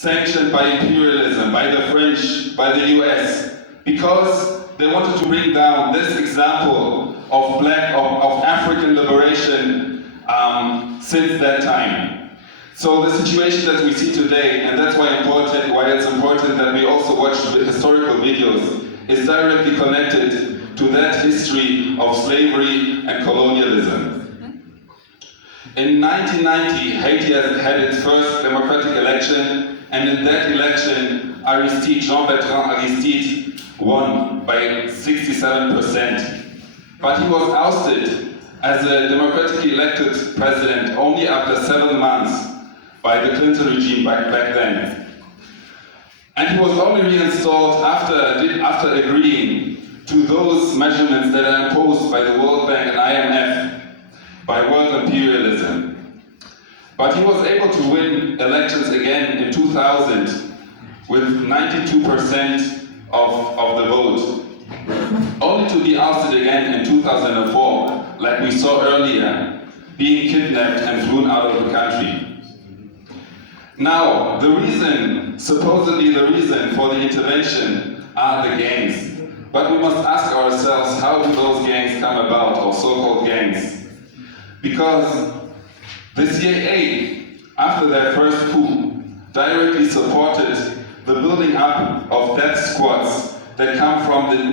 sanctioned by imperialism, by the French, by the US, because they wanted to bring down this example of African liberation since that time. So the situation that we see today, and that's why it's important that we also watch the historical videos, is directly connected to that history of slavery and colonialism. In 1990, Haiti had its first democratic election, and in that election, Jean-Bertrand Aristide won by 67%. But he was ousted as a democratically elected president only after 7 months by the Clinton regime back then. And he was only reinstalled after agreeing to those measurements that are imposed by the World Bank and IMF, by world imperialism. But he was able to win elections again in 2000 with 92% of the vote, only to be ousted again in 2004, like we saw earlier, being kidnapped and flown out of the country. Now, supposedly the reason for the intervention are the gangs. But we must ask ourselves, how do those gangs come about, or so-called gangs? Because the CIA, after their first coup, directly supported the building up of death squads that come from the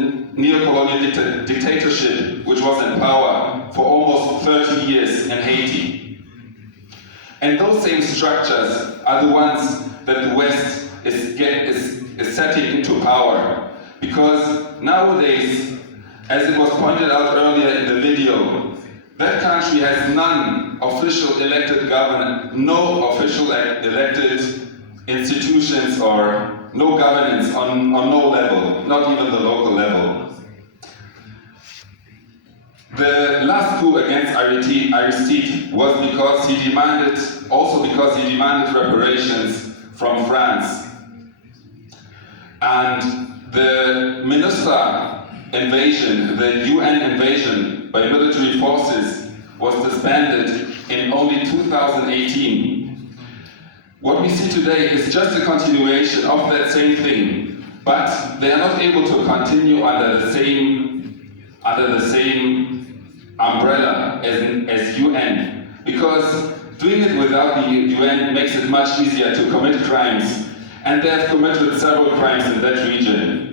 neo-colonial dictatorship, which was in power for almost 30 years in Haiti. And those same structures are the ones that the West is setting into power. Because nowadays, as it was pointed out earlier in the video, that country has no official elected institutions or no governance on no level, not even the local level. The last coup against Aristide was because he demanded reparations from France. And the MINUSTAH invasion, the UN invasion by military forces, was disbanded in only 2018. What we see today is just a continuation of that same thing, but they are not able to continue under the same umbrella as UN, because doing it without the UN makes it much easier to commit crimes, and they have committed several crimes in that region.